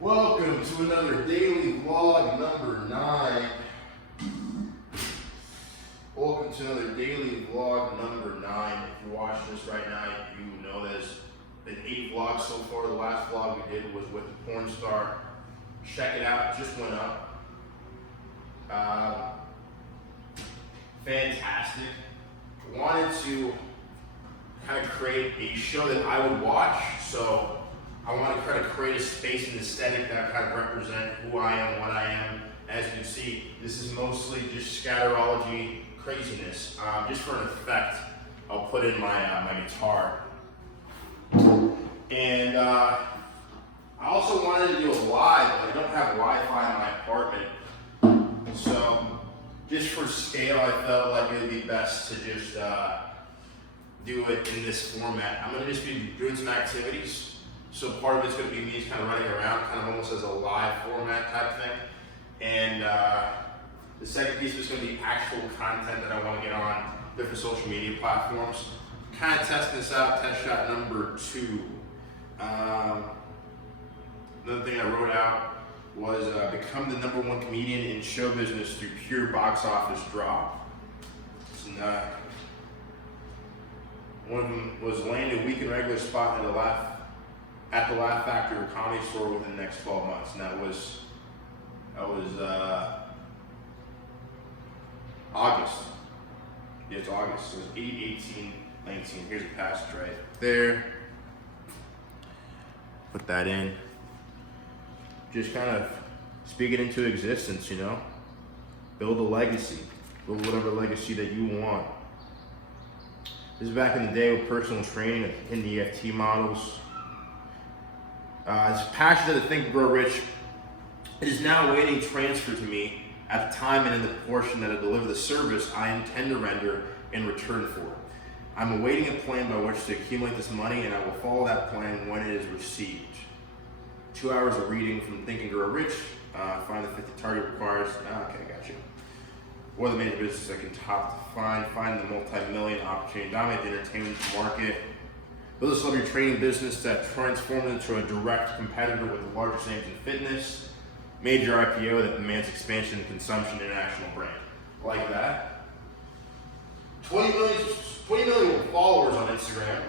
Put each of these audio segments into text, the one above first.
Welcome to another daily vlog number 9. Welcome to another daily vlog number 9. If you're watching this right now, you know there's been 8 vlogs so far. The last vlog we did was with the porn star. Check it out, it just went up. Fantastic. Wanted to kind of create a show that I would watch, so I want to try to create a space and aesthetic that kind of represent who I am, what I am. As you can see, this is mostly just scatterology craziness. Just for an effect, I'll put in my guitar. And I also wanted to do a live, but I don't have Wi-Fi in my apartment. So just for scale, I felt like it would be best to just do it in this format. I'm going to just be doing some activities. So part of it's going to be me kind of running around, kind of almost as a live format type thing. And the second piece is going to be actual content that I want to get on different social media platforms. Kind of testing this out, test shot number 2. Another thing I wrote out was become the #1 comedian in show business through pure box office draw. One of them was land a weekend regular spot at the Laugh Factory or Comedy Store within the next 12 months. And that was August. Yeah, it's August. So it was 8, 18, 19. Here's a passage right there. Put that in. Just kind of speak it into existence, you know? Build a legacy. Build whatever legacy that you want. This is back in the day with personal training in the EFT models. This passion to Think and Grow Rich, it is now awaiting transfer to me at the time and in the proportion that I deliver the service I intend to render in return for. I'm awaiting a plan by which to accumulate this money, and I will follow that plan when it is received. 2 hours of reading from Think and Grow Rich. Find the 50 target requires. Okay, I got you. Or the major business I can top to find the multi-million opportunity, dominate the entertainment market, build a celebrity training business that transforms into a direct competitor with the largest names in fitness, major IPO that demands expansion and consumption, international brand. Like that. 20 million followers on Instagram,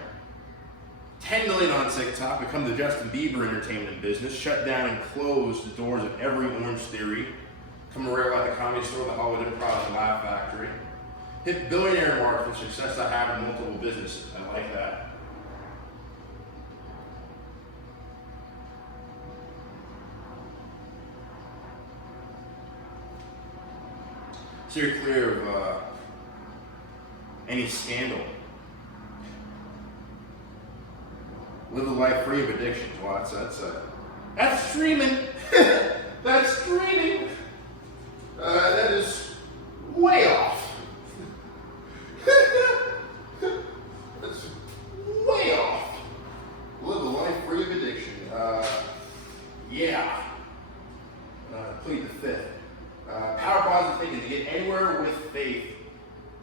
10 million on TikTok, become the Justin Bieber entertainment and business, shut down and close the doors of every Orange Theory, come rare like the Comedy Store, the Hollywood Improv, the Laugh Factory, hit billionaire mark for success I have in multiple businesses. I like that. So you're clear of any scandal. Live a life free of addictions. Well, that's streaming. That's streaming. That is way off. That's way off. Live a life free of addiction. Yeah. Plead the 5th. Power positive thinking. To get anywhere with faith,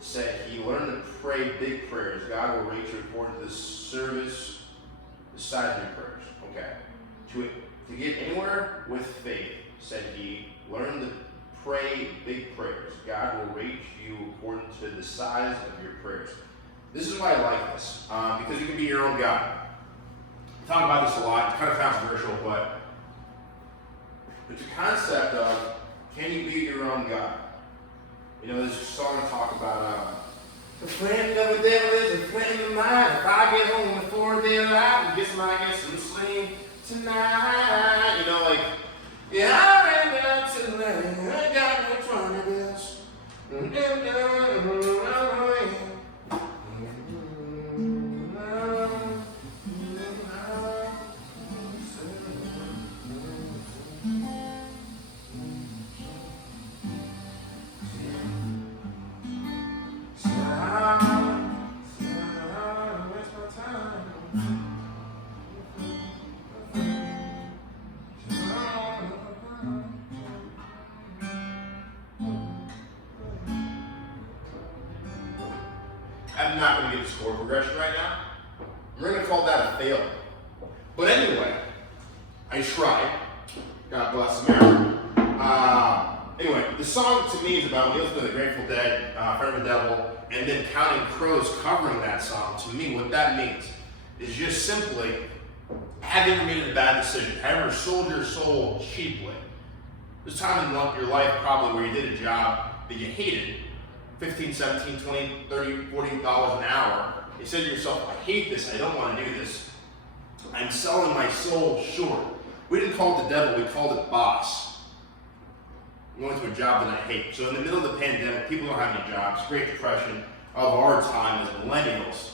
said he, learn to pray big prayers. God will rate you according to the service, the size of your prayers. Okay. To get anywhere with faith, said he, learn to pray big prayers. God will rate you according to the size of your prayers. This is why I like this, because you can be your own God. I talk about this a lot. It's kind of controversial, but it's a concept of, can you be your own God? You know, there's a song I talk about, the friend of the devil is a friend of mine. If I get home before they're alive, I guess I get some sleep tonight. You know, like, yeah, I ran down to the lane. I got no trying to this. I'm not going to get the score progression right now. We're going to call that a fail. But anyway, I tried. God bless America. Anyway, the song to me is about when he listens to the Grateful Dead, Friend of the Devil, and then Counting Crows covering that song. To me, what that means is just simply, have you ever made a bad decision? Have you ever sold your soul cheaply? There's time in your life probably where you did a job that you hated, $15, $17, $20, $30, $40 an hour. You said to yourself, I hate this, I don't want to do this. I'm selling my soul short. We didn't call it the devil, we called it boss. I'm going to a job that I hate. So in the middle of the pandemic, people don't have any jobs. Great Depression of our time as millennials.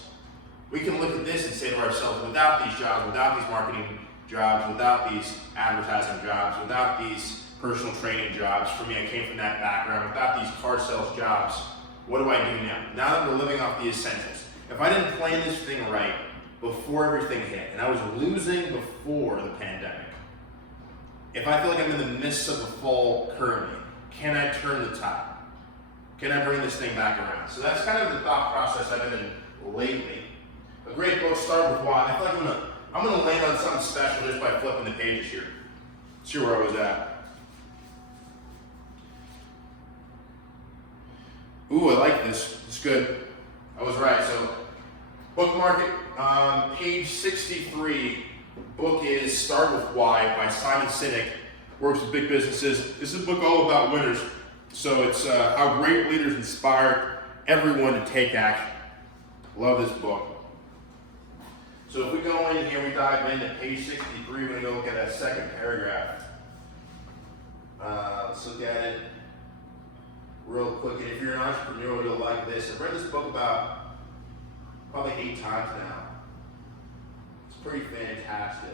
We can look at this and say to ourselves, without these jobs, without these marketing jobs, without these advertising jobs, without these personal training jobs, for me, I came from that background, without these car sales jobs, what do I do now? Now that we're living off the essentials. If I didn't plan this thing right before everything hit, and I was losing before the pandemic, if I feel like I'm in the midst of a fall currently, can I turn the tide? Can I bring this thing back around? So that's kind of the thought process I've been in lately. A great book, Start With Why. I feel like I'm gonna land on something special just by flipping the pages here. See where I was at. Ooh, I like this. It's good. I was right. So, bookmark it. Page 63. Book is Start With Why by Simon Sinek. Works with big businesses. This is a book all about winners. So it's how great leaders inspire everyone to take action. Love this book. So if we go in here, we dive into page 63. We're going to go look at that second paragraph. Let's look at it real quick. And if you're an entrepreneur, you'll like this. I've read this book about probably 8 times now. It's pretty fantastic.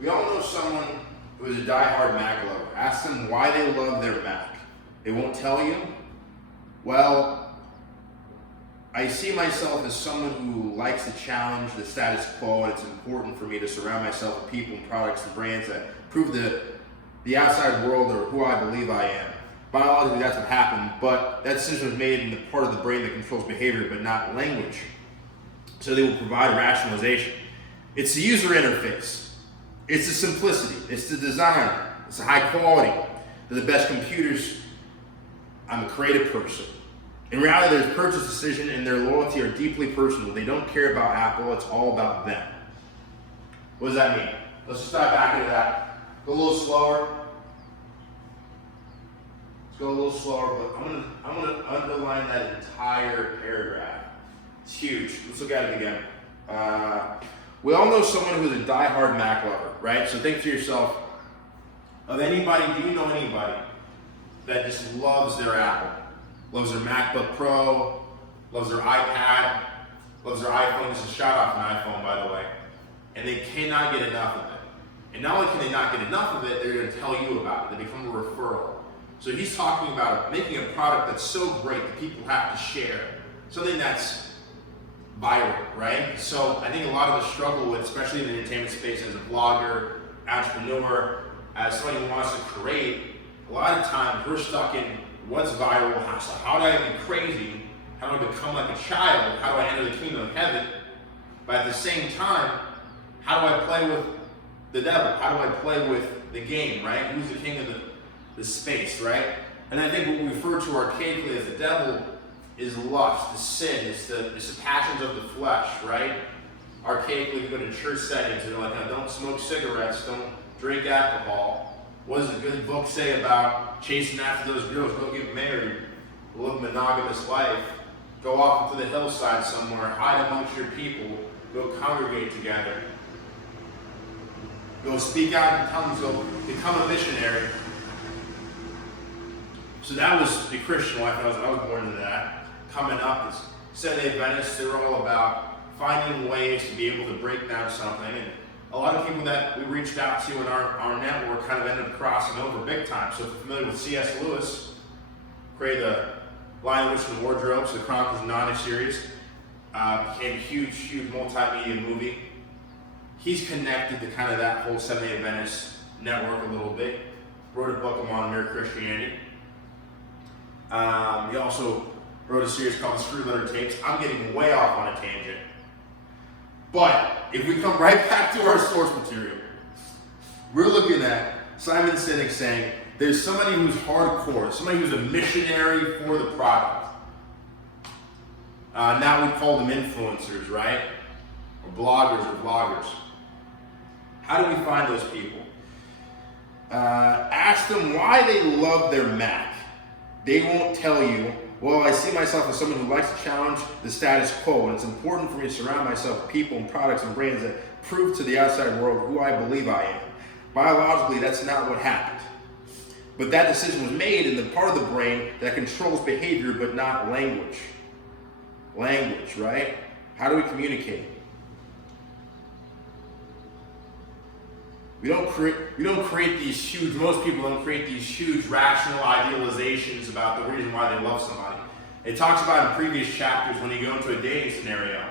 We all know someone who is a die-hard Mac lover. Ask them why they love their Mac. They won't tell you. Well, I see myself as someone who likes to challenge the status quo, and it's important for me to surround myself with people and products and brands that prove the outside world or who I believe I am. Biologically, that's what happened, but that decision was made in the part of the brain that controls behavior, but not language. So they will provide rationalization. It's the user interface. It's the simplicity, it's the design, it's the high quality. They're the best computers. I'm a creative person. In reality, their purchase decision and their loyalty are deeply personal. They don't care about Apple, it's all about them. What does that mean? Let's just dive back into that. Go a little slower. Let's go a little slower, but I'm gonna underline that entire paragraph. It's huge. Let's look at it again. We all know someone who's a die-hard Mac lover, right? So think to yourself, do you know anybody that just loves their Apple, loves their MacBook Pro, loves their iPad, loves their iPhone? This is a shout out to an iPhone, by the way. And they cannot get enough of it. And not only can they not get enough of it, they're going to tell you about it. They become a referral. So he's talking about making a product that's so great that people have to share. Something that's viral, right? So I think a lot of us struggle with, especially in the entertainment space, as a blogger, entrepreneur, as somebody who wants to create, a lot of times we're stuck in what's viral, how do I be crazy, how do I become like a child, how do I enter the kingdom of heaven, but at the same time, how do I play with the devil, how do I play with the game, right? Who's the king of the space, right? And I think what we refer to archaically as the devil is lust, the sin, it's the passions of the flesh, right? Archaically, we go to church settings and they're like, don't smoke cigarettes, don't drink alcohol. What does the good book say about chasing after those girls? Go get married, live a monogamous life, go off into the hillside somewhere, hide amongst your people, go congregate together, go speak out in tongues, go become a missionary. So that was the Christian life. I was born into that. Coming up, as Seventh-day Adventists, they're all about finding ways to be able to break down something. And a lot of people that we reached out to in our network kind of ended up crossing over big time. So if you're familiar with C.S. Lewis, created the Lion, Witch, and Wardrobe, so the Chronicles of Narnia series, became a huge, huge multimedia movie. He's connected to kind of that whole Seventh-day Adventist network a little bit. Wrote a book on Mere Christianity. He also wrote a series called The Screw Letter Tapes. I'm getting way off on a tangent. But if we come right back to our source material, we're looking at Simon Sinek saying there's somebody who's hardcore, somebody who's a missionary for the product. Now we call them influencers, right? Or bloggers or vloggers. How do we find those people? Ask them why they love their Mac. They won't tell you, well, I see myself as someone who likes to challenge the status quo, and it's important for me to surround myself with people and products and brands that prove to the outside world who I believe I am. Biologically, that's not what happened. But that decision was made in the part of the brain that controls behavior but not language. Language, right? How do we communicate? We don't create these huge, most people don't create these huge rational idealizations about the reason why they love somebody. It talks about in previous chapters when you go into a dating scenario.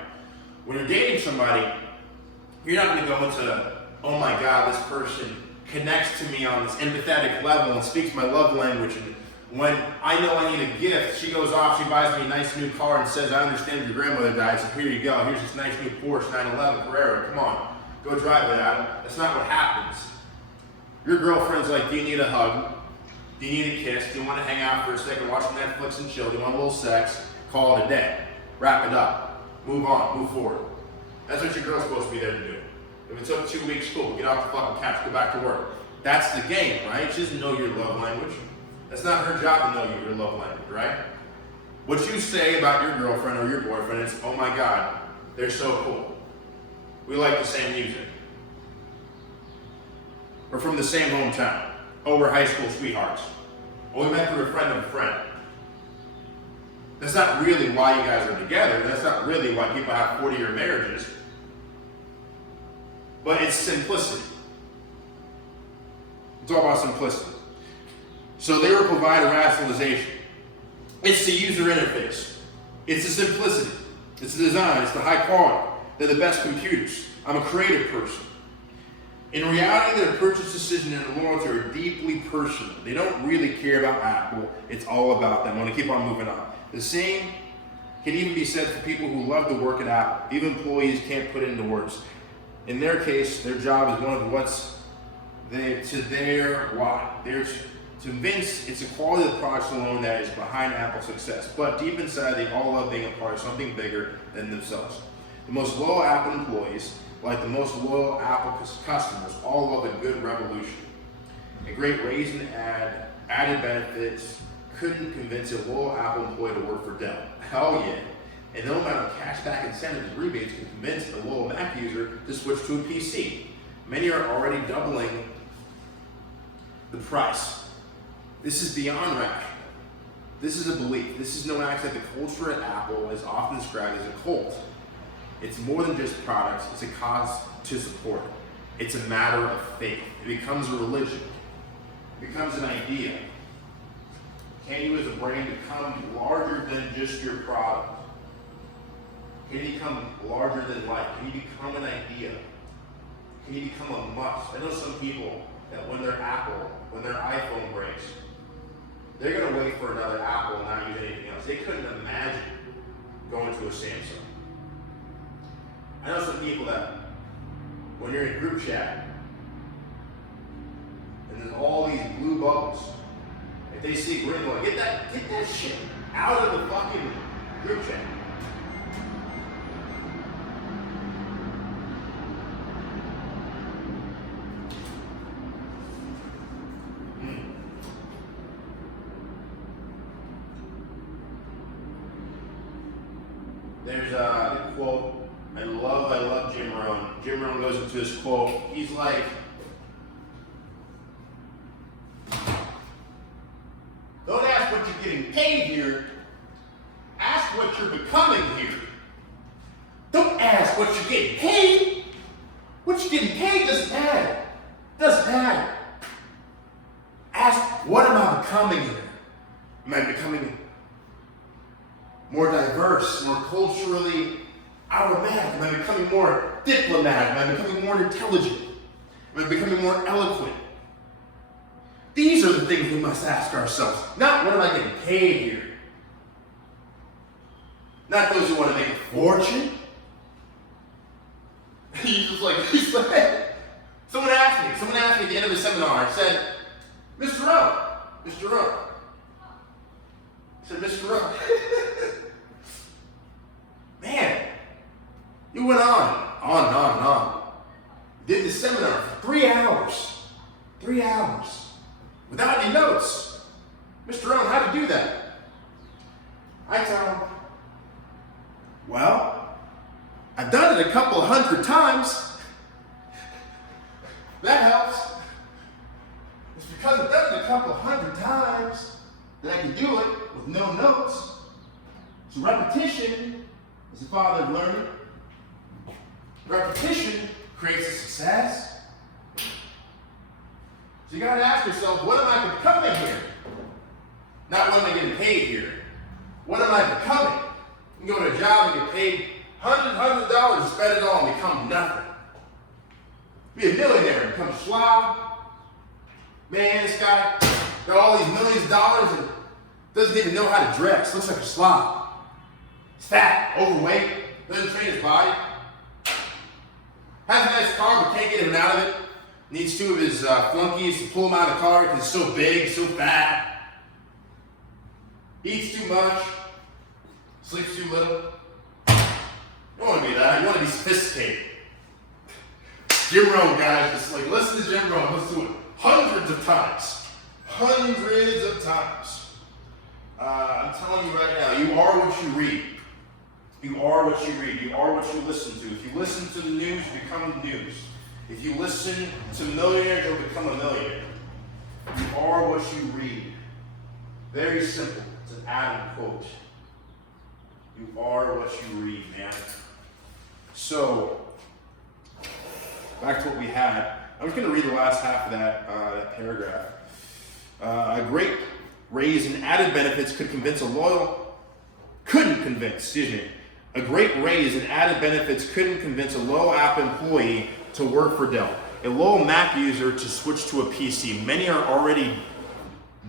When you're dating somebody, you're not going to go into, oh my God, this person connects to me on this empathetic level and speaks my love language. And when I know I need a gift, she goes off, she buys me a nice new car and says, I understand your grandmother died, so here you go. Here's this nice new Porsche 911 Carrera. Come on, go drive it, Adam. That's not what happens. Your girlfriend's like, do you need a hug? Do you need a kiss? Do you want to hang out for a second, watch Netflix and chill? Do you want a little sex? Call it a day. Wrap it up. Move on. Move forward. That's what your girl's supposed to be there to do. If it took 2 weeks, cool. Get off the fucking couch. Go back to work. That's the game, right? She doesn't know your love language. That's not her job to know your love language, right? What you say about your girlfriend or your boyfriend is, oh my God, they're so cool. We like the same music. We're from the same hometown. Oh, we're high school sweethearts. Oh, we met through a friend of a friend. That's not really why you guys are together. That's not really why people have 40-year marriages. But it's simplicity. It's all about simplicity. So they will provide a rationalization. It's the user interface. It's the simplicity. It's the design. It's the high quality. They're the best computers. I'm a creative person. In reality, their purchase decision and loyalty are deeply personal. They don't really care about Apple. It's all about them. I want to keep on moving on. The same can even be said for people who love to work at Apple. Even employees can't put it into words. In their case, their job is one of what's to their why. They're convinced it's the quality of the products alone that is behind Apple's success. But deep inside, they all love being a part of something bigger than themselves. The most loyal Apple employees, like the most loyal Apple customers, all love a good revolution. A great raise in added benefits couldn't convince a loyal Apple employee to work for Dell. Hell yeah. And no amount of cashback incentives and rebates can convince a loyal Mac user to switch to a PC. Many are already doubling the price. This is beyond rational. This is a belief. This is no accident. The culture at Apple is often described as a cult. It's more than just products. It's a cause to support. It's a matter of faith. It becomes a religion. It becomes an idea. Can you as a brand become larger than just your product? Can you become larger than life? Can you become an idea? Can you become a must? I know some people that when their iPhone breaks, they're going to wait for another Apple and not use anything else. They couldn't imagine going to a Samsung. I know some people that when you're in group chat and there's all these blue bubbles, if they see green, they're like, get that shit out of the fucking group chat. There's a quote, I love Jim Rohn. Jim Rohn goes into this quote, he's like, don't ask what you're getting paid here, ask what you're becoming here. Don't ask what you're getting paid. What you're getting paid doesn't matter. Doesn't matter. Ask, what am I becoming here? Am I becoming more diverse, more culturally automatic? Am I becoming more diplomatic? Am I becoming more intelligent? Am I becoming more eloquent? These are the things we must ask ourselves. Not what am I getting paid here? Not those who want to make a fortune. He's like, someone asked me at the end of the seminar, said, Mr. Rowe. I said, Mr. Rowe. Man, you went on and on. Did the seminar for 3 hours. 3 hours. Without any notes. Mr. Rowe, how to do that? I tell him, well, I've done it a couple of 100 times. That helps. It's because I've done it a couple of 100 times that I can do it with no notes. So repetition is the father of learning. Repetition creates a success. So you gotta ask yourself, what am I becoming here? Not what am I getting paid here? What am I becoming? You can go to a job and get paid $100 and spend it all and become nothing. Be a millionaire and become a slob. Man, this guy got all these millions of dollars and doesn't even know how to dress. Looks like a slob. He's fat, overweight, doesn't train his body. Has a nice car but can't get him out of it. Needs 2 of his flunkies to pull him out of the car because he's so big, so fat. Eats too much. Sleeps too little. You don't want to be that. You want to be sophisticated. Jim Rohn, guys, just like listen to Jim Rohn. Listen to it hundreds of times. Hundreds of times. I'm telling you right now, you are what you read. You are what you read. You are what you listen to. If you listen to the news, you become the news. If you listen to millionaires, you'll become a millionaire. You are what you read. Very simple. It's an Adam quote. You are what you read, man. So, back to what we had. I'm just going to read the last half of that paragraph. A great raise in added benefits couldn't convince a great raise in added benefits couldn't convince a low app employee to work for Dell. A low Mac user to switch to a PC. Many are already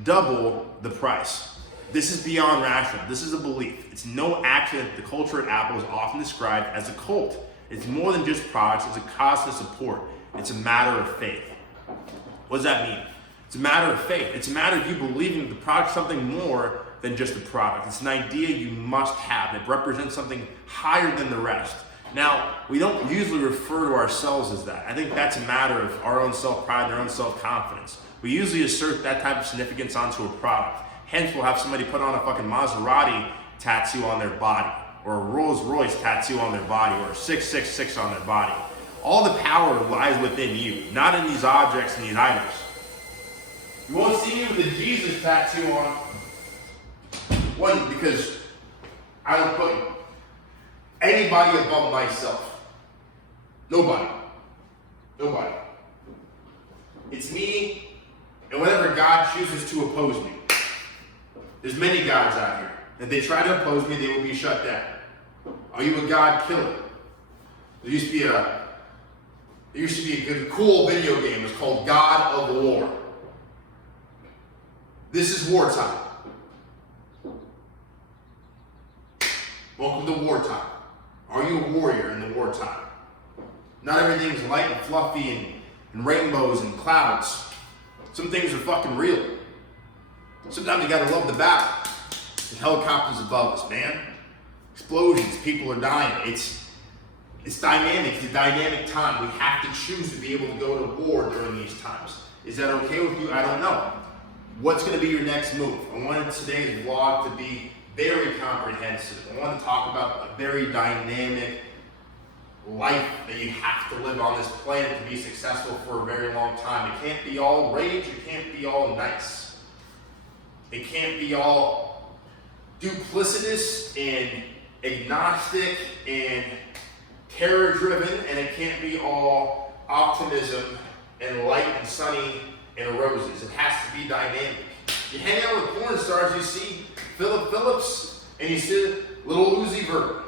double the price. This is beyond rational. This is a belief. It's no accident the culture at Apple is often described as a cult. It's more than just products. It's a cause to support. It's a matter of faith. What does that mean? It's a matter of faith. It's a matter of you believing that the product is something more than just a product. It's an idea you must have. It represents something higher than the rest. Now, we don't usually refer to ourselves as that. I think that's a matter of our own self-pride and our own self-confidence. We usually assert that type of significance onto a product. Hence, we'll have somebody put on a fucking Maserati tattoo on their body, or a Rolls Royce tattoo on their body, or a 666 on their body. All the power lies within you, not in these objects and these items. You won't see me with a Jesus tattoo on. One, because I don't put anybody above myself. Nobody. It's me and whatever God chooses to oppose me. There's many gods out here. If they try to oppose me, they will be shut down. Are you a God killer? There used to be a good, cool video game. It was called God of War. This is wartime. Welcome to wartime. Are you a warrior in the wartime? Not everything's light and fluffy and rainbows and clouds. Some things are fucking real. Sometimes you gotta love the battle. The helicopters above us, man. Explosions, people are dying. It's dynamic. It's a dynamic time. We have to choose to be able to go to war during these times. Is that okay with you? I don't know. What's gonna be your next move? I wanted today's vlog to be very comprehensive. I want to talk about a very dynamic life that you have to live on this planet to be successful for a very long time. It can't be all rage. It can't be all nice. It can't be all duplicitous and agnostic and terror-driven, and it can't be all optimism and light and sunny and roses. It has to be dynamic. You hang out with porn stars, you see Philip Phillips, and you see little Uzi Vert.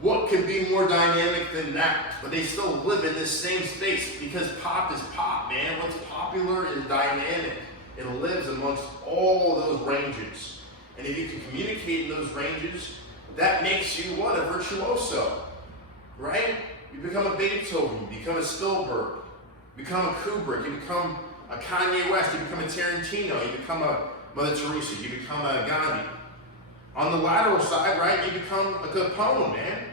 What could be more dynamic than that? But they still live in this same space because pop is pop, man. What's popular is dynamic. It lives amongst all those ranges. And if you can communicate in those ranges, that makes you what? A virtuoso, right? You become a Beethoven, you become a Spielberg, you become a Kubrick, you become a Kanye West, you become a Tarantino, you become a Mother Teresa, you become a Gandhi. On the lateral side, right, you become a Capone, man.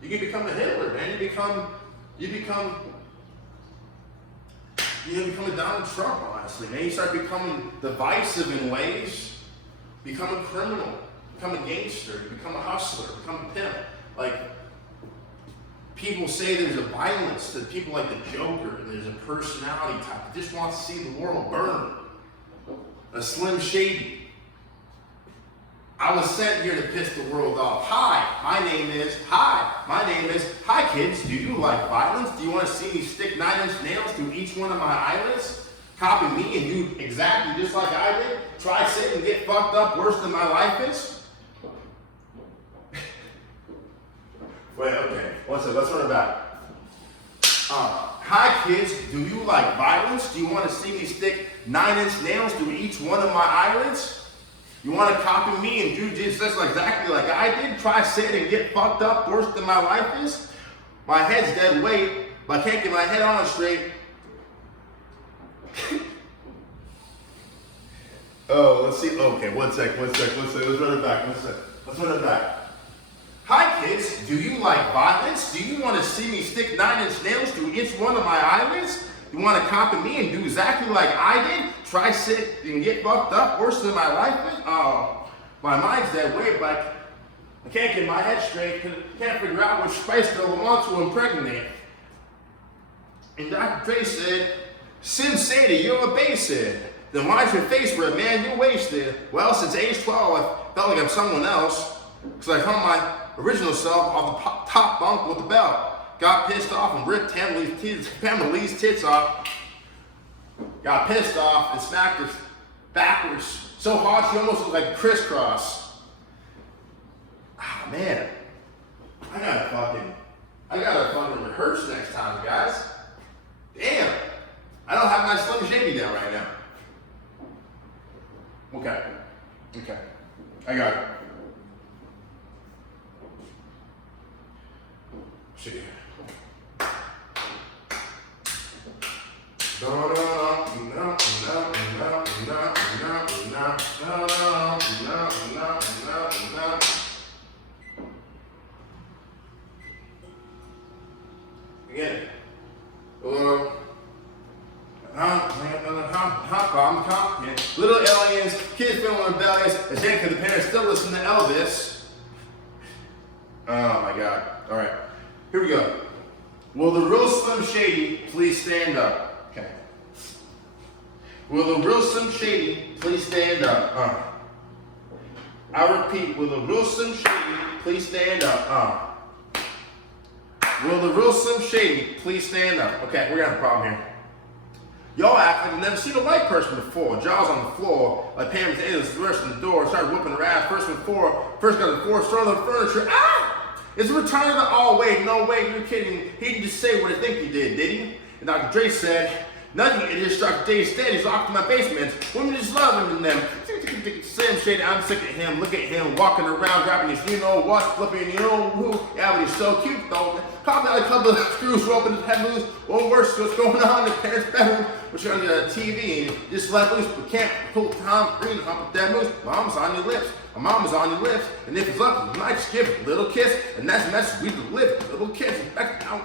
You can become a Hitler, man. You become a Donald Trump, honestly, man. You start becoming divisive in ways, become a criminal, become a gangster, become a hustler, become a pimp. Like, people say there's a violence to people like the Joker, and there's a personality type that just wants to see the world burn. A Slim Shady. I was sent here to piss the world off. Hi kids, do you like violence? Do you want to see me stick 9-inch nails through each one of my eyelids? Copy me and do exactly just like I did? Try sit and get fucked up worse than my life is? Wait, okay, let's run it back. Hi kids, do you like violence? Do you want to see me stick 9-inch nails through each one of my eyelids? You want to copy me and do just exactly like I did? Try sit and get fucked up worse than my life is? My head's dead weight, but I can't get my head on straight. Oh, let's see. Okay, one sec. Let's run it back. Hi kids, do you like violence? Do you want to see me stick 9-inch nails through each one of my eyelids? You want to copy me and do exactly like I did? Try sit and get fucked up worse than my life is? Oh, my mind's that way, but I can't get my head straight because I can't figure out which Spice Girl I want to impregnate. And Dr. Dre said, Sin Sadie, you're a basic. Then why's your face red, man? You're wasted. Well, since age 12, I felt like I'm someone else because I hung my original self off the top bunk with the belt. Got pissed off and ripped Pamela Lee's tits off. Got pissed off and smacked her backwards so hard she almost looked like a crisscross. Ah, man. I gotta fucking rehearse next time, guys. Damn. I don't have my Slim Shady down right now. Okay. I got it. See. Again. Little aliens, kids feeling rebellious, ashamed because the parents still listen to Elvis. Oh my God. All right. Here we go. Will the real Slim Shady please stand up? Okay. Will the real Slim Shady please stand up? I repeat, will the real Slim Shady please stand up? Will the real Slim Shady please stand up? Okay, we're gonna have a problem here. Y'all act like you've never seen a white person before. Jaws on the floor, like Pam Potatoes first in the door, started whooping her ass. First got the floor, throwing the furniture. Ah! It's a return of the, oh wait, no way, you're kidding. He didn't just say what I think he did he? And Dr. Dre said, nothing, it just Dr. Dre said, he's locked in my basement. Women just love him and them. Slim Shady, I'm sick of him. Look at him walking around, grabbing his you know what, flipping you know who. Yeah, but he's so cute though. Probably a couple of screws open his head loose. Or worse, what's going on in his parents' bedroom, which are on the TV and just let loose, but can't pull Tom Green up with that moose. Mom's on your lips. My mama's on your lips, and if it's lucky, you might just give a little kiss, and that's the message we deliver. Little kiss, back down.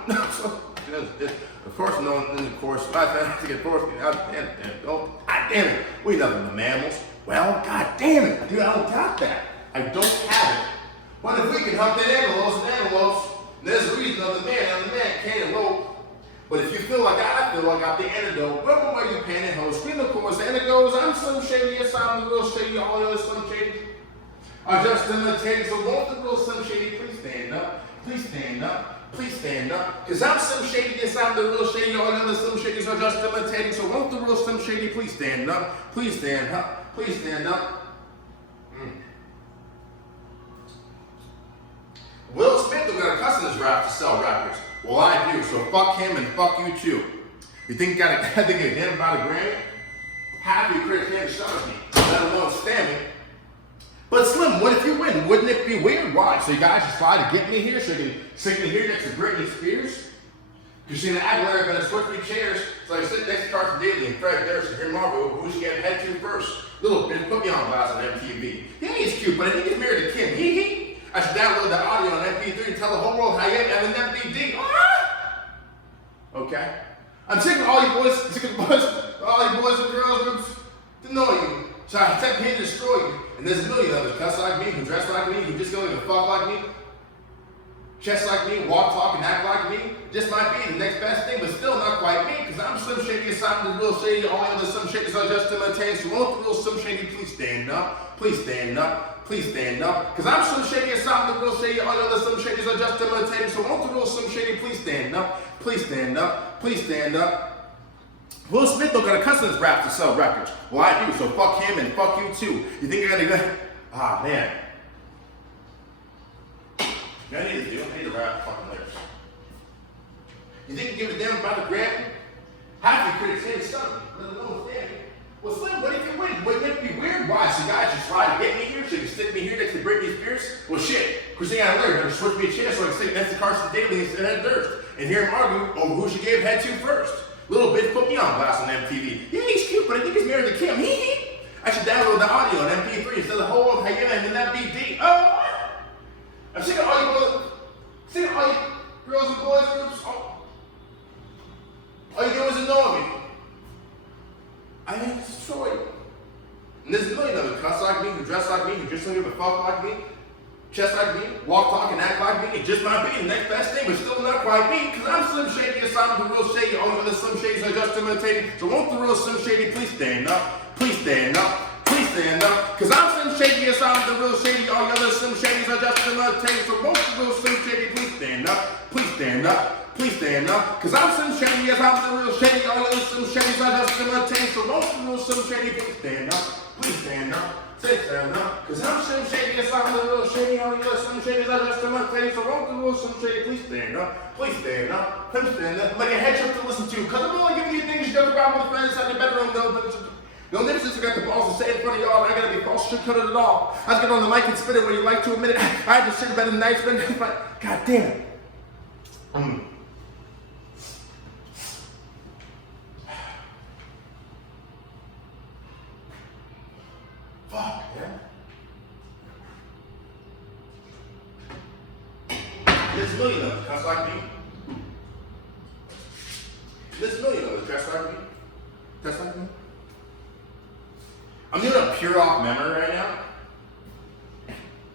Of course, no, in the course, I have to get forced. God damn it, we nothing but mammals. Well, god damn it, dude, I don't got that. I don't have it. But if we can hunt the antelopes, there's a reason of the man can't elope. But if you feel like I feel like I'm the antidote, well, where you pantyhose, scream the chorus, and it goes, I'm Slim Shady, yes, I'm the real Shady, all the other Slim Shady are just imitating, so won't the real Slim Shady please stand up, please stand up, please stand up, because I'm Slim Shady, yes, I'm the real Shady, all the other Slim Shadys are just imitating, so won't the real Slim Shady please stand up, please stand up, please stand up. Will Smith has got a cuss in his rap to sell rappers. Well, I do, so fuck him and fuck you too. You think you got to think damn about a Grammy? Half your critics can't shut me, let alone stand me. But Slim, what if you win? And wouldn't it be weird? Why? So you guys just try to get me here so you can stick me here next to Britney Spears? Christina Aguilera gonna switch me chairs, so I sit next to Carson Daly and Fred Durst and hear Marvel, who she get head to first. Little bitch put me on blast on MTV. Yeah, he's cute, but I think he's married to Kim. Hee hee. I should download the audio on MP3 and tell the whole world how I am an MVD. Ah! Okay? I'm sick of all you boys and girls groups to know you. So I attempt here to destroy you. And there's a million others, cuss like me, who dress like me, who just go even fuck like me, chest like me, walk, talk, and act like me. Just might be the next best thing, but still not quite me, because I'm Slim Shady aside from the real shady. All the other Slim Shadys are just imitating. So won't the real Slim Shady please stand up? Please stand up. Please stand up. Because I'm Slim Shady aside from the real shady. All the other Slim Shadys are just imitating. So won't the real Slim Shady please stand up? Please stand up. Please stand up. Will Smith don't got a customs rap to sell records. Well, I do, so fuck him and fuck you too. You think you're gonna go? Ah, man. You know what I need to do? I need to rap fucking lyrics. You think you give a damn about the Grammy? Half your critics hate something, let alone stand me. Well, Slim, what if you win? Wouldn't it be weird? Why? So you guys just try to get me here so you can stick me here next to Britney Spears? Well, shit. Christina Aguilera gonna switch me a chair so I can stick next to Carson Daly and Fred Durst and hear him argue over who she gave head to first. Little bitch put me on blast on MTV. Yeah, he's cute, but I think he's married to Kim. Hee hee. I should download the audio on MP3 and tell the whole world how you am an MVD. Oh! I'm sick of all you girls and boys groups. All you do is ignore me. I ain't destroy you. And there's a million of them, cuss like me, who dress like me, who just don't give a fuck like me, chest like me, walk, talk, and act like me. It just might be the next best thing, but still not quite me, because I'm Slim Shady, aside from the real shady. All the other Slim Shadys are just imitating. So won't the real Slim Shady please stand up? Please stand up. Please stand up, because I'm Slim Shady, yes, I'm the real shady. All the other Slim Shadys are just imitating. So won't the real Slim Shady please stand up? Please stand up. Please stand up, because I'm Slim Shady, yes, I'm the real shady. All the other Slim Shadys are just imitating. So won't the real Slim Shady please stand up? Please stand up. Say stand up, because I'm Slim Shady, yes, I'm the real shady. All the other Slim Shadys are just imitating. So won't the real Slim Shady please stand up? Please stand up. Please stand up. Like a headshot to listen to, because I'm only giving you things you joke around with friends inside your bedroom, though. No difference if I got the balls to say in front of y'all, I gotta be false sugar coated at all. I was getting on the mic and spit it when you like to admit it. I had to sit about a nice minute, but god damn it. Fuck, man. There's a million of us dressed like me. There's a million of us dressed like me. Dressed like me. I'm doing a pure off memory right now.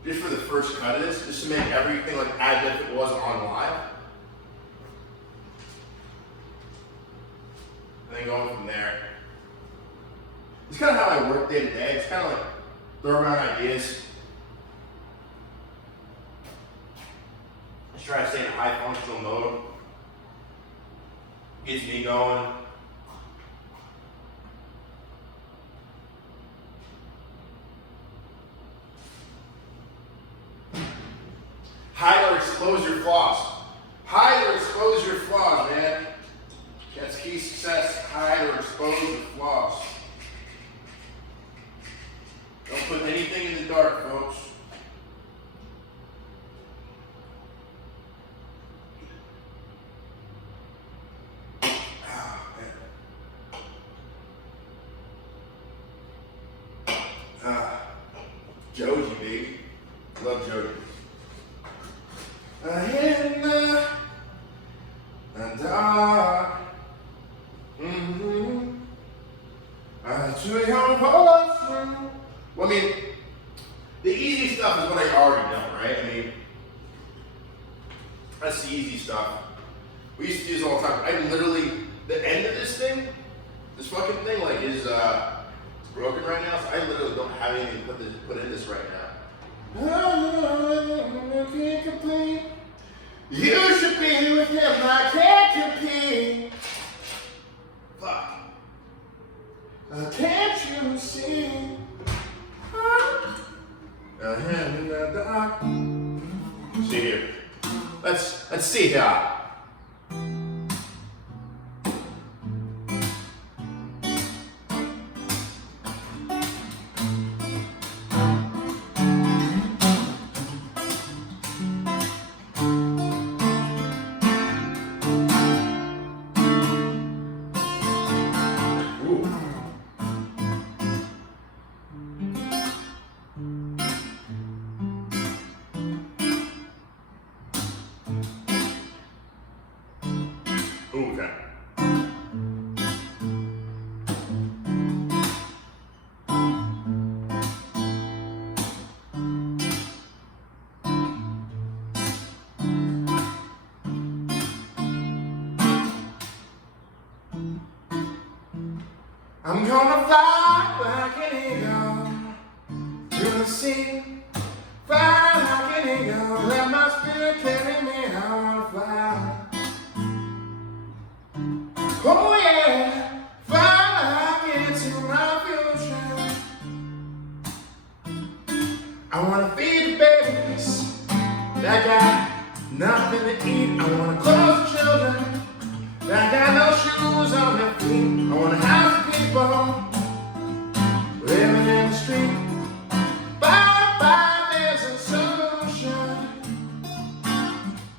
Just for the first cut of this, just to make everything like as if it was on live. And then going from there. It's kind of how I work day to day. It's kind of like throw around ideas. Just try to stay in a high functional mode. Gets me going. Hide or expose your flaws. Hide or expose your flaws, man. That's key success. Hide or expose your flaws. Don't put anything in the dark, folks. Oh, man. Joji, baby. Love Joji. In the dark, to your person. Well, I mean, the easy stuff is what I already know, right? I mean, that's the easy stuff. We used to do this all the time. I literally, the end of this thing, this fucking thing, like, is broken right now, so I literally don't have anything to put in this right now. I can't complain. You should be with him, I can't compete. Fuck. Can't you see? See here. Let's see here. I'm gonna fly like an eagle through the sea. Fly like an eagle, let my spirit carry me. I wanna fly. Oh yeah, fly like into my future. I wanna feed the babies that got nothing to eat. I wanna clothe the children that got no shoes on their feet. I wanna have the people living in the street. Bye, there's a solution.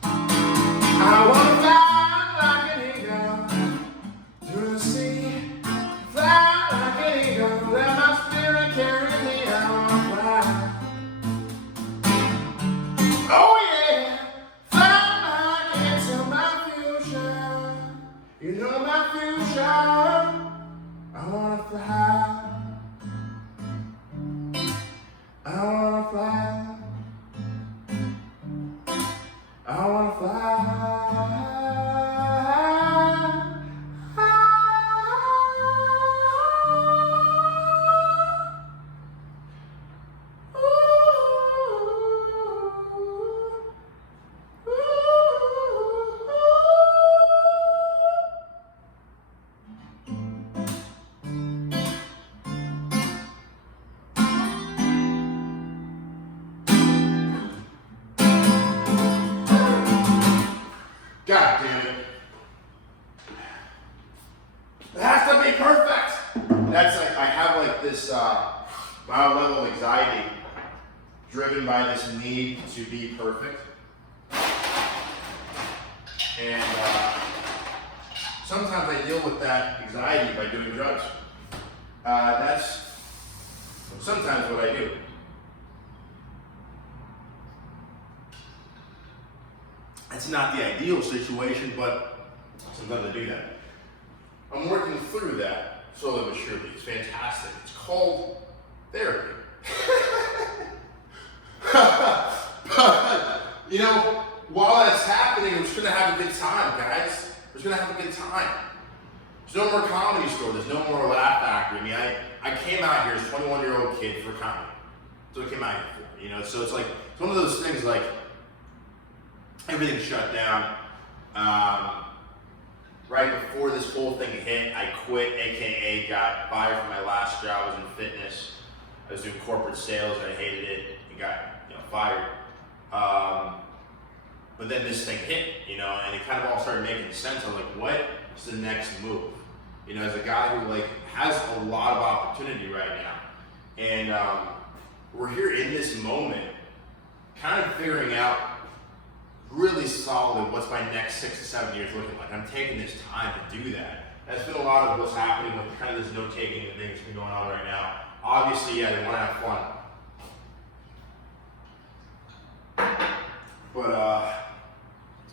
I wanna fly like an eagle through the sea. Fly like an eagle, let my spirit carry me. I wanna fly. Oh yeah, fly like into my future. You know my future. I wanna fly. I wanna fly. I wanna fly. God damn it. It has to be perfect. That's like, I have like this mild level of anxiety driven by this need to be perfect. And sometimes I deal with that anxiety by doing drugs. That's sometimes what I do. It's not the ideal situation, but sometimes I do that. I'm working through that slowly but surely. It's fantastic. It's called therapy. But, you know, while that's happening, we're just going to have a good time, guys. We're just going to have a good time. There's no more Comedy Store. There's no more Laugh Factory. I mean, I came out here as a 21-year-old kid for comedy. That's what I came out here for, you know? So it's like, it's one of those things like, everything shut down. Right before this whole thing hit, I quit, aka got fired from my last job. I was in fitness. I was doing corporate sales and I hated it and got fired. But then this thing hit, and it kind of all started making sense. I was like, what's the next move? As a guy who has a lot of opportunity right now. And we're here in this moment, kind of figuring out really solid what's my next 6 to 7 years looking like. I'm taking this time to do that. That's been a lot of what's happening with kind of this note-taking and thing that's been going on right now. Obviously, yeah, they want to have fun. But I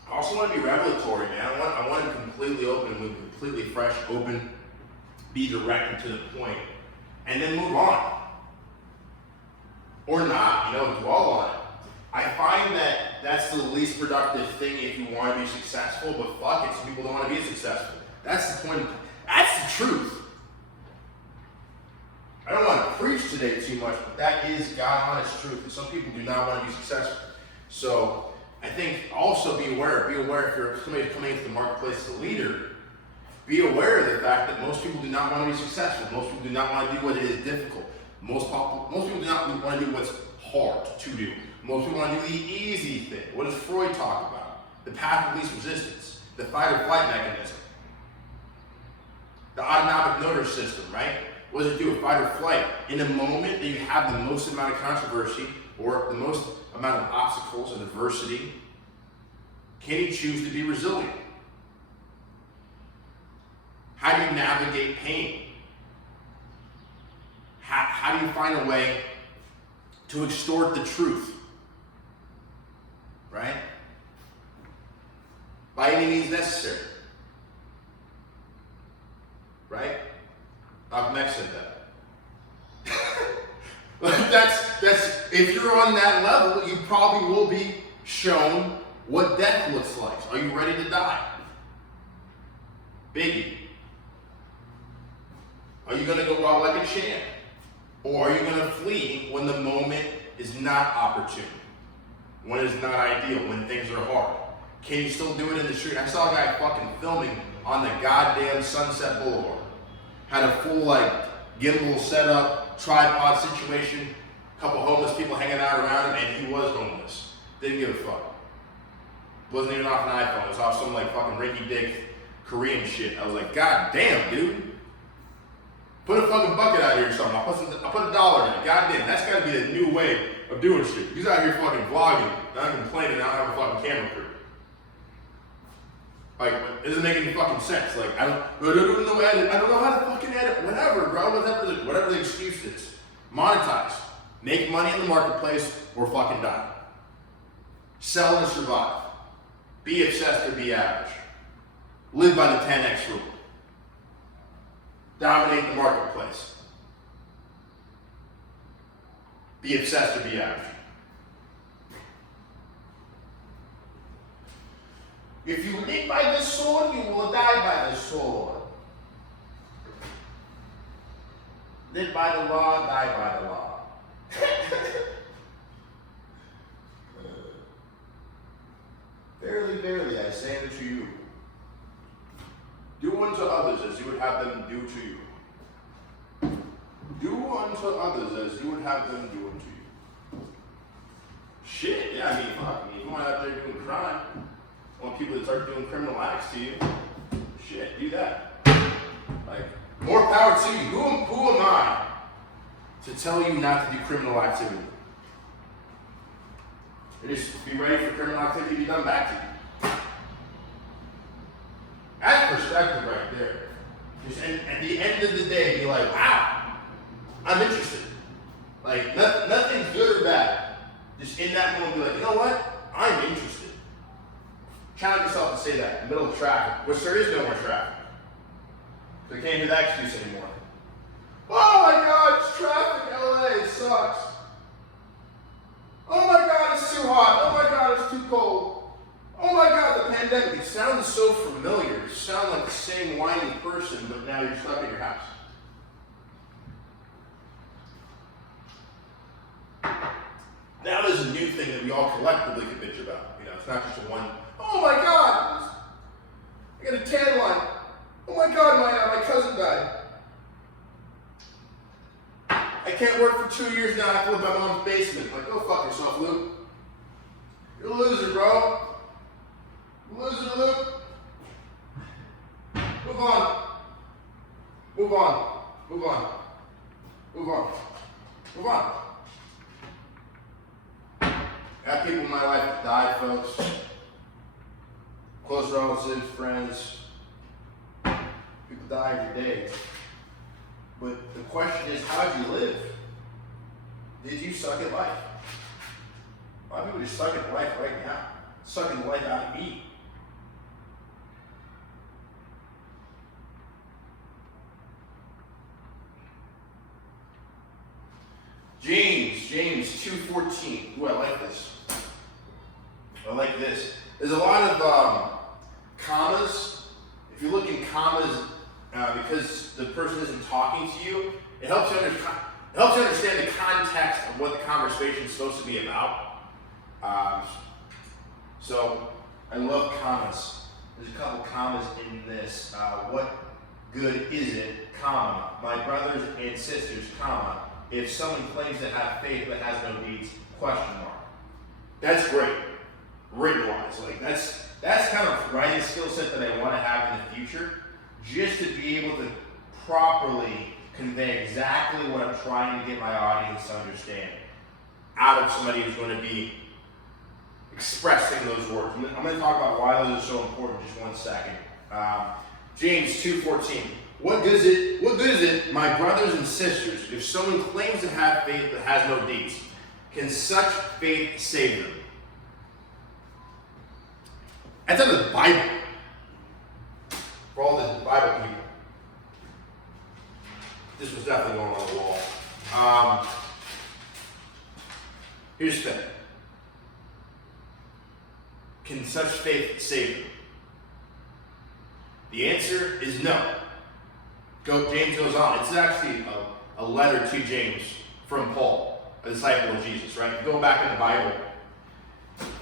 also want to be revelatory, man. I want to completely open, move completely fresh, open, be direct and to the point, and then move on. Or not, dwell on it. I find that that's the least productive thing if you want to be successful, but fuck it, some people don't want to be successful. That's the point. That's the truth. I don't want to preach today too much, but that is God honest truth. And some people do not want to be successful. So I think also be aware if you're somebody coming into the marketplace as a leader, be aware of the fact that most people do not want to be successful. Most people do not want to do what is difficult. Most people do not want to do what's hard to do. Most people want to do the easy thing. What does Freud talk about? The path of least resistance, the fight or flight mechanism, the autonomic nervous system, right? What does it do? Fight or flight. In a moment that you have the most amount of controversy or the most amount of obstacles and adversity, can you choose to be resilient? How do you navigate pain? How do you find a way to extort the truth? Right? By any means necessary. Right? Malcolm X said that. That's if you're on that level, you probably will be shown what death looks like. Are you ready to die? Biggie. Are you going to go out like a champ? Or are you going to flee when the moment is not opportune? When it's not ideal, when things are hard? Can you still do it in the street? I saw a guy fucking filming on the goddamn Sunset Boulevard. Had a full gimbal setup, tripod situation, a couple homeless people hanging out around him, and he was homeless. Didn't give a fuck. Wasn't even off an iPhone. It was off some fucking rinky-dink Korean shit. I was like, God damn, dude. Put a fucking bucket out here or something. I'll put $1 in it. God damn, that's gotta be the new way of doing shit. He's out here fucking vlogging, not complaining, I don't have a fucking camera crew. It doesn't make any fucking sense. I don't know edit. I don't know how to fucking edit. Whatever, bro. Whatever the excuse is. Monetize. Make money in the marketplace or fucking die. Sell and survive. Be obsessed or be average. Live by the 10x rule. Dominate the marketplace. Be obsessed or be average. If you live by the sword, you will die by the sword. Live by the law, die by the law. Verily, verily, I say unto you, do unto others as you would have them do to you. Do unto others as you would have them do unto you. Shit, yeah, fuck me. If you want out there doing crime, want people to start doing criminal acts to you, shit, do that. More power to you. Who am I to tell you not to do criminal activity? Just be ready for criminal activity to be done back to you. That's perspective right there. Just at the end of the day, be like, wow, I'm interested. Nothing's good or bad. Just in that moment, be like, you know what? I'm interested. Challenge yourself to say that in the middle of traffic, which there is no more traffic. So you can't hear that excuse anymore. Oh my God, it's traffic, LA, it sucks. Oh my God, it's too hot. Oh my God, it's too cold. Oh my God, the pandemic. It sounds so familiar. You sound like the same whiny person, but now you're stuck in your house. Now there's a new thing that we all collectively can bitch about. It's not just a one, oh my God, I got a tan line. Oh my God, my cousin died. I can't work for 2 years now. I have to live in my mom's basement. Go fuck yourself, Luke. You're a loser, bro. Loser, Luke. Move on. Move on. Move on. Move on. Move on. I have people in my life that died, folks. Close relatives, friends. People die every day. But the question is, how did you live? Did you suck at life? A lot of people just suck at life right now. Sucking the life out of me. James 2:14. Ooh, I like this. I like this. There's a lot of commas. If you look in commas, because the person isn't talking to you, it helps you understand the context of what the conversation is supposed to be about. So I love commas. There's a couple commas in this. What good is it, comma, my brothers and sisters, comma, if someone claims to have faith but has no deeds, question mark. That's great, written wise. That's kind of writing skill set that I want to have in the future, just to be able to properly convey exactly what I'm trying to get my audience to understand out of somebody who's going to be expressing those words. I'm going to talk about why those are so important in just 1 second. James 2:14. What good is it, my brothers and sisters, if someone claims to have faith but has no deeds? Can such faith save them? That's in the Bible. For all the Bible people. This was definitely going on the wall. Here's the thing. Can such faith save them? The answer is no. James goes on. It's actually a letter to James from Paul, a disciple of Jesus, right? Go back in the Bible.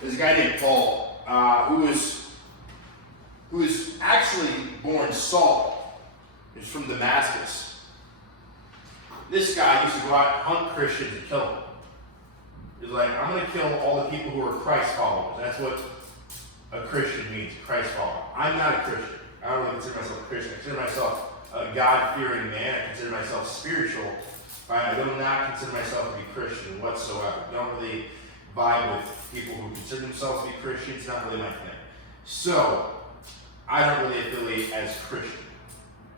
There's a guy named Paul who was actually born Saul. He's from Damascus. This guy used to go out and hunt Christians and kill them. He's like, I'm going to kill all the people who are Christ followers. That's what a Christian means, a Christ follower. I'm not a Christian. I don't really consider myself a Christian. I consider myself a God-fearing man. I consider myself spiritual. I do not consider myself to be Christian whatsoever. I don't really vibe with people who consider themselves to be Christians. It's not really my thing. So, I don't really affiliate as Christian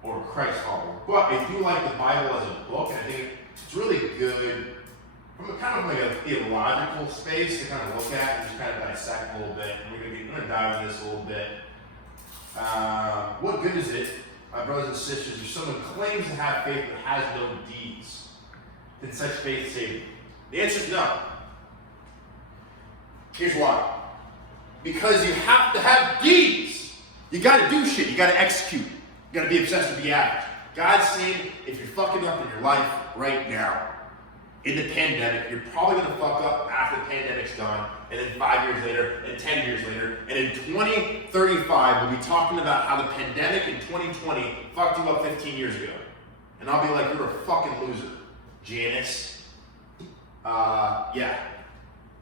or Christ follower. But I do like the Bible as a book, and I think it's really good from a kind of like a theological space to kind of look at and just kind of dissect a little bit. And we're going to dive into this a little bit. What good is it, my brothers and sisters, if someone claims to have faith but has no deeds? Can such faith save you? The answer is no. Here's why. Because you have to have deeds. You got to do shit. You got to execute. You got to be obsessed with the average. God's saying, if you're fucking up in your life right now, in the pandemic, you're probably going to fuck up after the pandemic's done, and then 5 years later, and 10 years later, and in 2035, we'll be talking about how the pandemic in 2020 fucked you up 15 years ago. And I'll be like, you're a fucking loser, Janice. Yeah.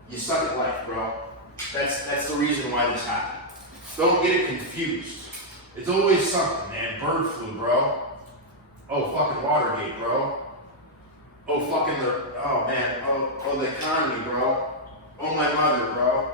You suck at life, bro. That's the reason why this happened. Don't get it confused. It's always something, man. Bird flu, bro. Oh, fucking Watergate, bro. Oh, fucking oh man, oh the economy, bro. Oh, my mother, bro.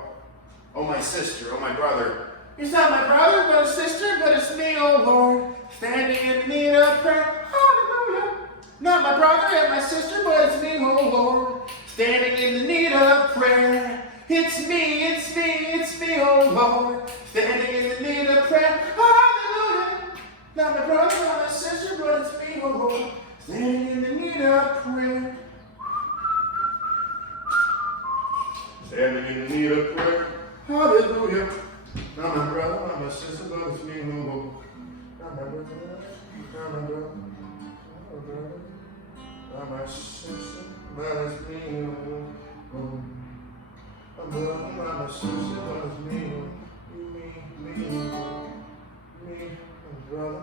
Oh, my sister, oh, my brother. It's not my brother, but a sister, but it's me, oh Lord. Standing in need of prayer, hallelujah. Not my brother and my sister, but it's me, oh Lord. Standing in the need of prayer. It's me, oh Lord. Standing in the need of prayer, hallelujah. Not my brother, not my sister, but it's me, oh Lord. Standing in the need of prayer. Standing in the need of prayer. Hallelujah. Not my brother, not my sister, but it's me, oh Lord. Not my brother, not my brother, not my sister, but it's me, oh Lord. My brother, not my sister, but it's me, me, my brother.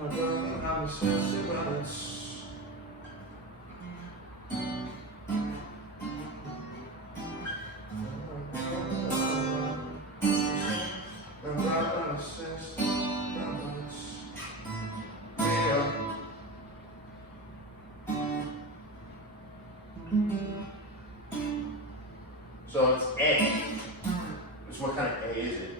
My brother, not my sister, but it's so it's A. Just what kind of A is it?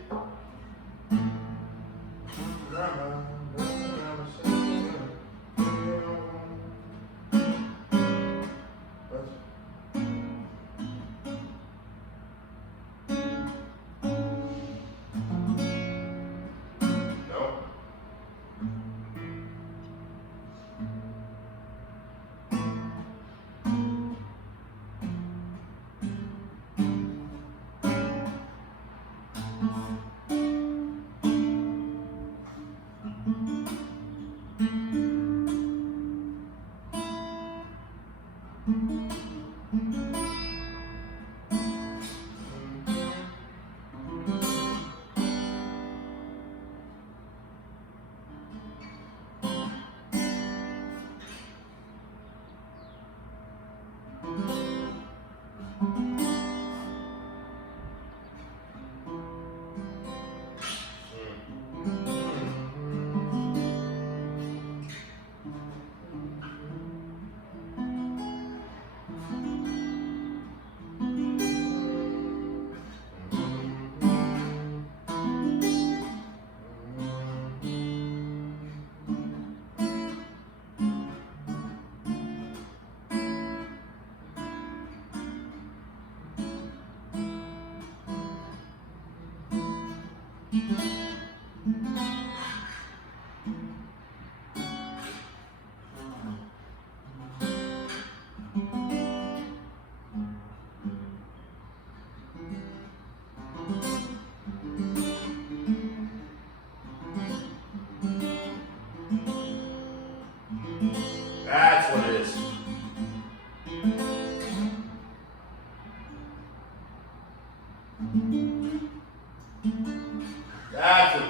That's it.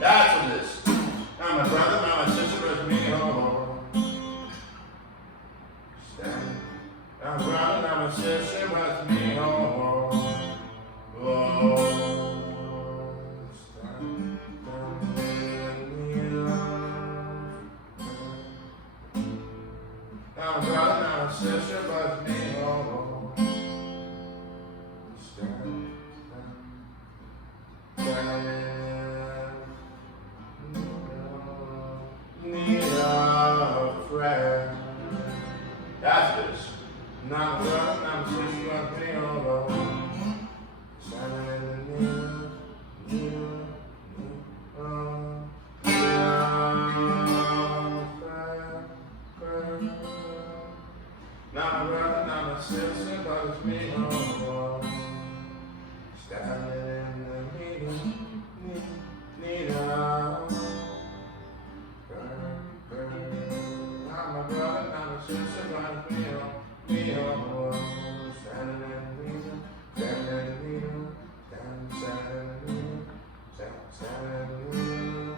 That's what it is. Now my brother, now my sister, with me, oh. Stand. Now my brother, now my sister, with me, oh. Now my brother, now my sister, with me, oh. Need a friend. That's this. Now my brother, now my sister, with me, oh. Now my brother, now my sister, with me, oh. Standing in the meeting, need a now my brother, now my sister, with me, oh. Standing in the meeting, standing in the meeting, standing in the meeting, standing in the meeting.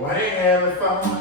Waiting in the phone.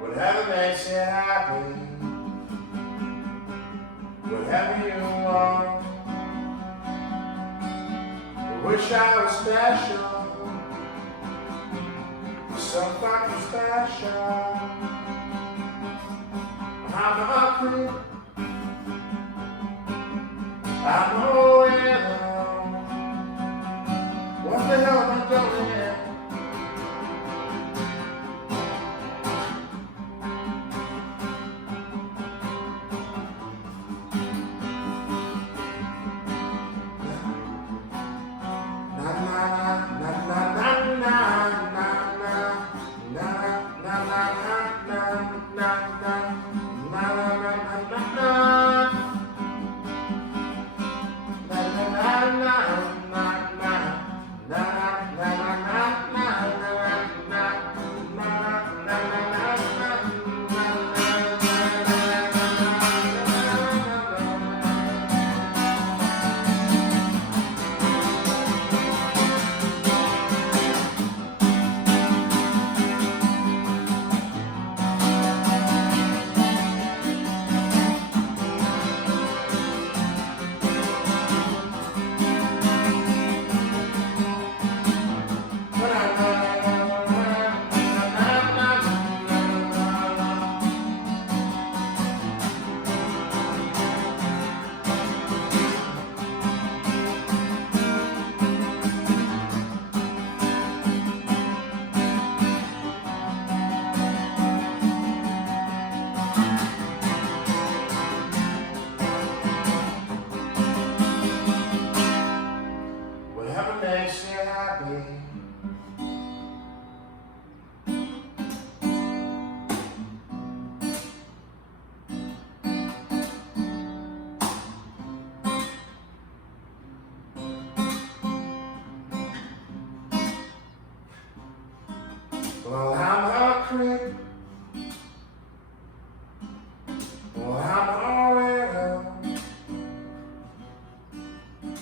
Whatever makes you happy, whatever you want. I wish I was special, so fucking special. I'm a creep, I'm a widow. What the hell am I doing here?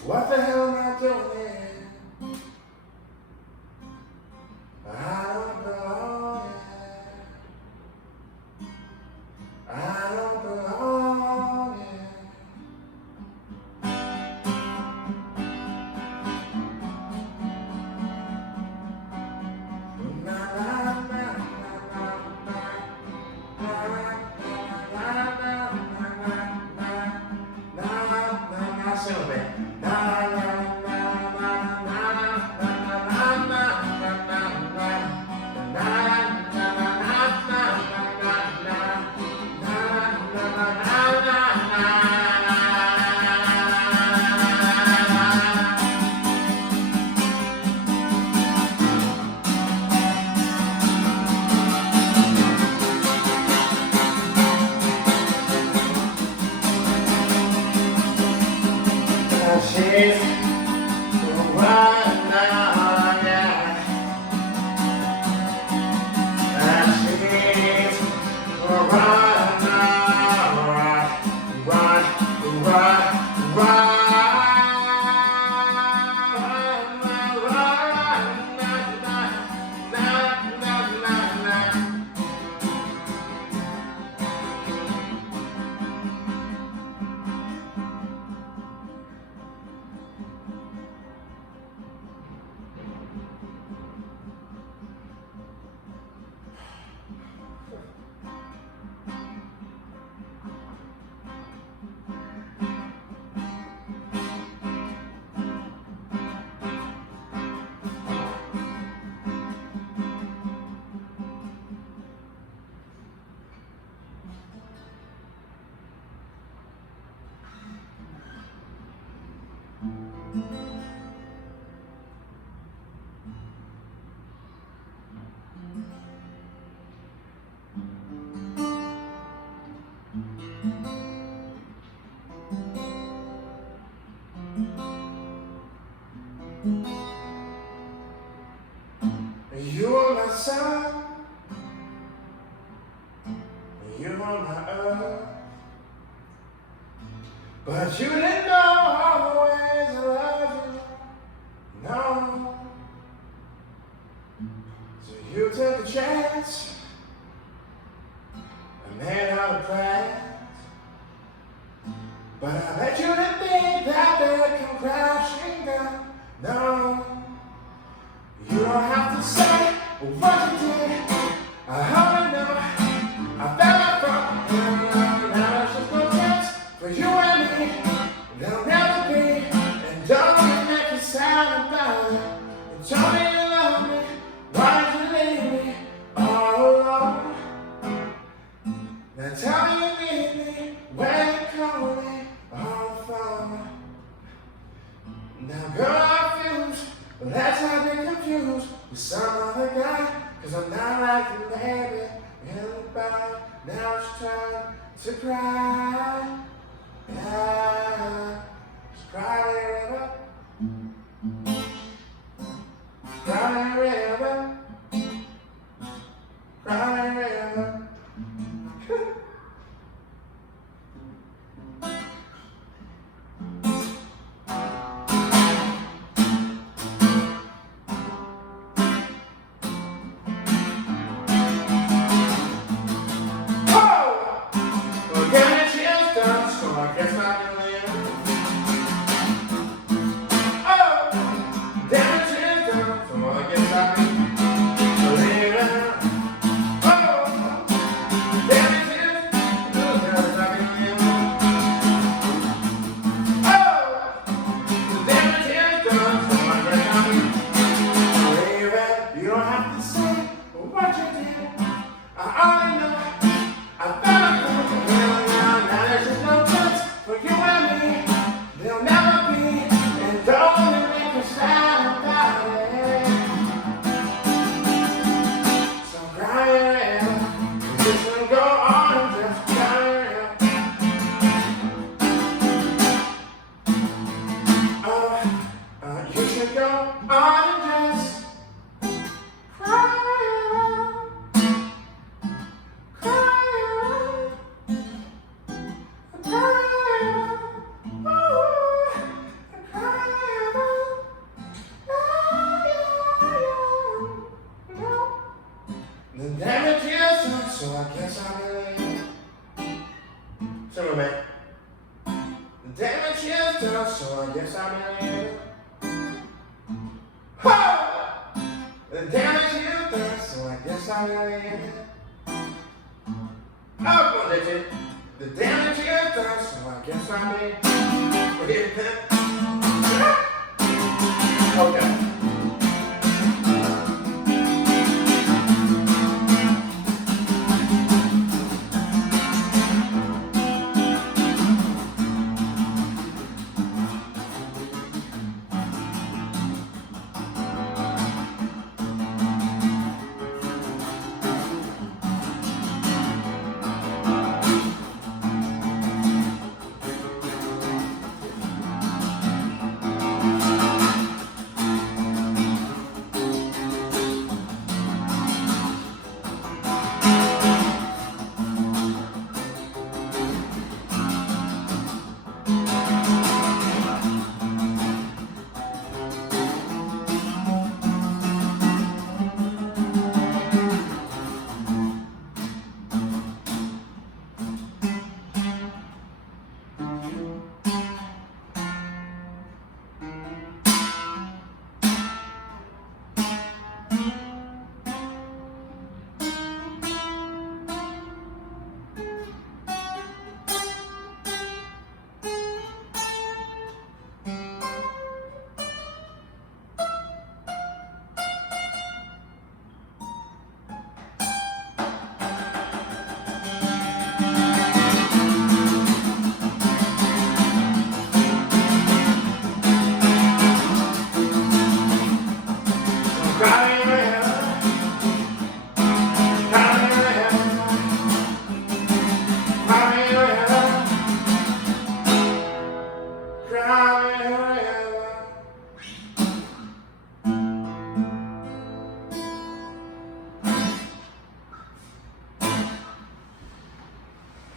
What the hell am I doing here? I don't belong here. I don't belong here. Na na na na na na. Sing with me. Na na. She's right now, yeah. And she's right now, You are my sun, you are my earth, but you didn't know all the ways I love you, no. So you took a chance and made all the plans, but I bet you didn't think that they'd come crashing down, no. You don't have to say what you did. I already know. I fell from now it's just no chance for you and me. There'll never be. And don't you make a sound about it. And tell me you love me. Why did you leave me all alone? Now tell me you need me when you call me on the phone. Now girl, I refuse. But that's how I get confused with some other guy. Cause I'm not like the baby in the bar. Now it's time to cry. Yeah, just cry a river. Cry a river. Cry a river. So I guess my million damage is done, so I guess I'm in. Ha! The damage is done, so I guess I'm in. Oh, legend. The damage is done, so I guess I'm in. Okay.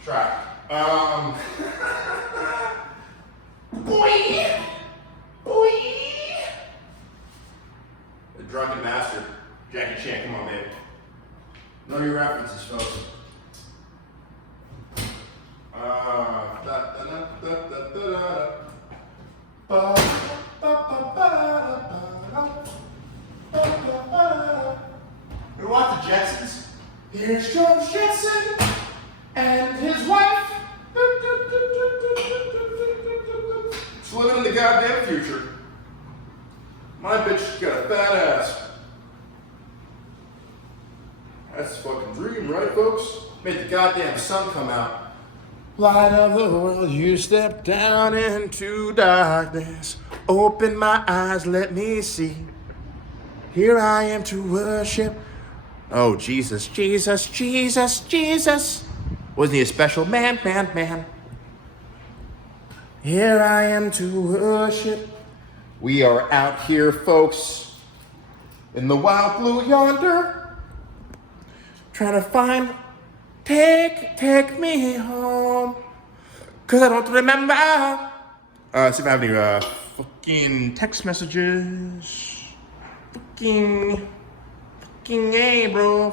Try. Boy! The Drunken Master, Jackie Chan, come on, baby. Know your references, folks. You watch the Jetsons? Here's George Jetson and his wife. Just living in the goddamn future. My bitch got a fat ass. That's a fucking dream, right, folks? Made the goddamn sun come out. Light of the world, you step down into darkness. Open my eyes, let me see. Here I am to worship. Oh, Jesus, Jesus, Jesus, Jesus. Wasn't he a special man? Here I am to worship. We are out here, folks, in the wild blue yonder, trying to find, take me home, 'cause I don't remember. See if I have any fucking text messages. Fucking A, bro.